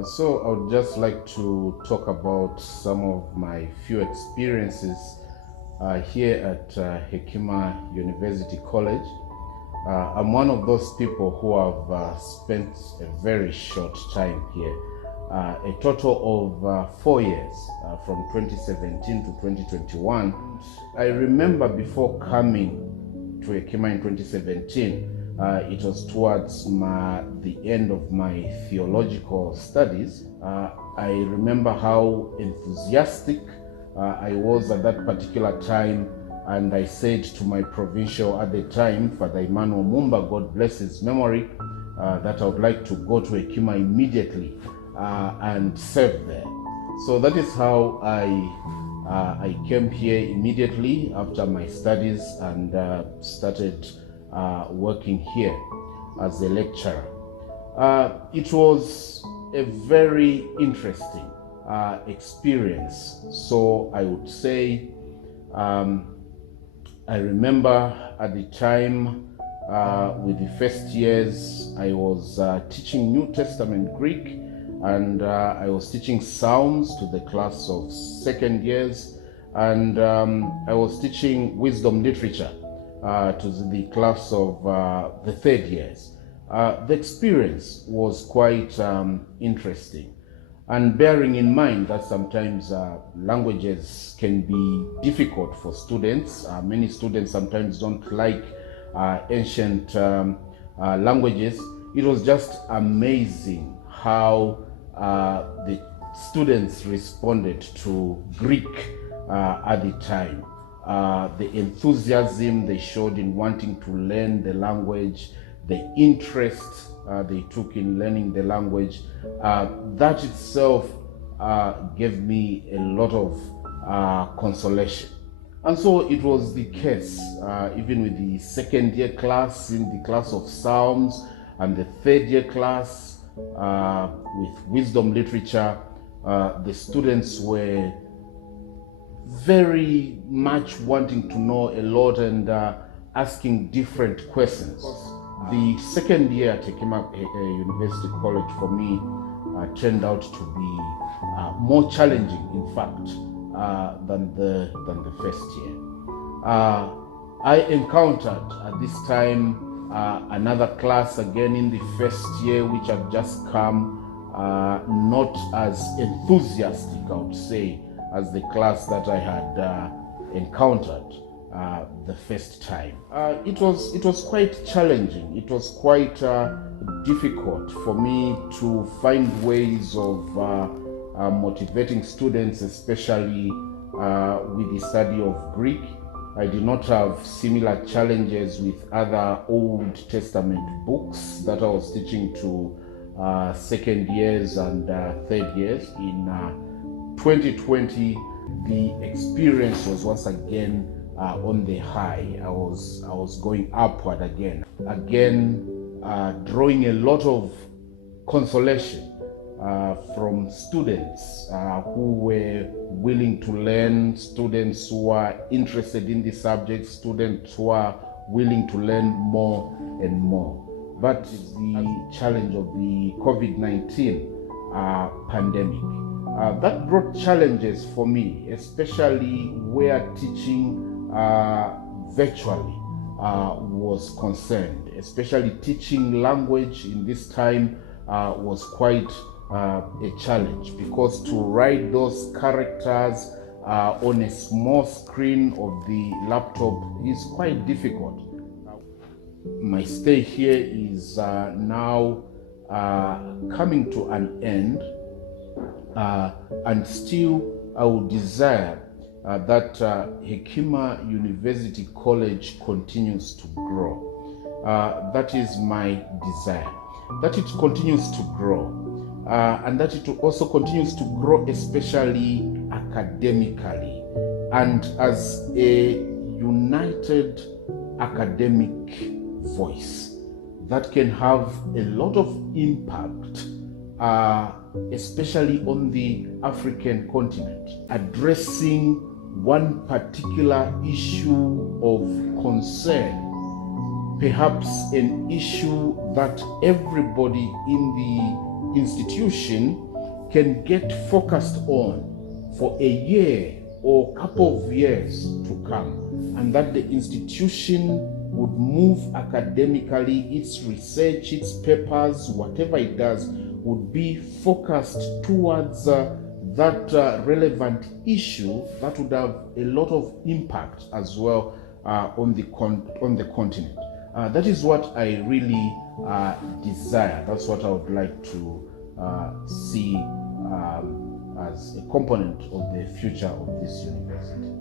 So I would just like to talk about some of my few experiences here at Hekima University College. I'm one of those people who have spent a very short time here, a total of 4 years, from 2017 to 2021. I remember before coming to Hekima in 2017, it was towards the end of my theological studies. I remember how enthusiastic I was at that particular time, and I said to my provincial at the time, Father Emmanuel Mumba, God bless his memory, that I would like to go to Hekima immediately and serve there. So that is how I came here immediately after my studies and started working here as a lecturer. It was a very interesting experience. So I would say, I remember at the time with the first years, I was teaching New Testament Greek, and I was teaching Psalms to the class of second years, and I was teaching wisdom literature to the class of the third years. The experience was quite interesting, and bearing in mind that sometimes languages can be difficult for students. Many students sometimes don't like ancient languages. It was just amazing how the students responded to Greek at the time. The enthusiasm they showed in wanting to learn the language, the interest they took in learning the language, that itself gave me a lot of consolation. And so it was the case, even with the second year class, in the class of Psalms, and the third year class with wisdom literature. The students were very much wanting to know a lot and asking different questions. The second year at Hekima University College for me turned out to be more challenging, in fact, than the first year. I encountered at this time another class again in the first year, which had just come, not as enthusiastic, I would say, as the class that I had encountered the first time. It was quite challenging. It was quite difficult for me to find ways of motivating students, especially with the study of Greek. I did not have similar challenges with other Old Testament books that I was teaching to second years and third years. In 2020, the experience was once again on the high. I was going upward again, drawing a lot of consolation from students who were willing to learn, students who are interested in the subject, students who are willing to learn more and more. But the challenge of the COVID-19 pandemic, that brought challenges for me, especially where teaching virtually was concerned. Especially teaching language in this time was quite a challenge, because to write those characters on a small screen of the laptop is quite difficult. My stay here is now coming to an end, and still I would desire that Hekima University College continues to grow. That is my desire, that it continues to grow, and that it also continues to grow, especially academically, and as a united academic voice that can have a lot of impact, especially on the African continent, addressing one particular issue of concern, perhaps an issue that everybody in the institution can get focused on for a year or couple of years to come, and that the institution would move academically, its research, its papers, whatever it does, would be focused towards that relevant issue that would have a lot of impact as well on the continent. That is what I really desire. That's what I would like to see as a component of the future of this university.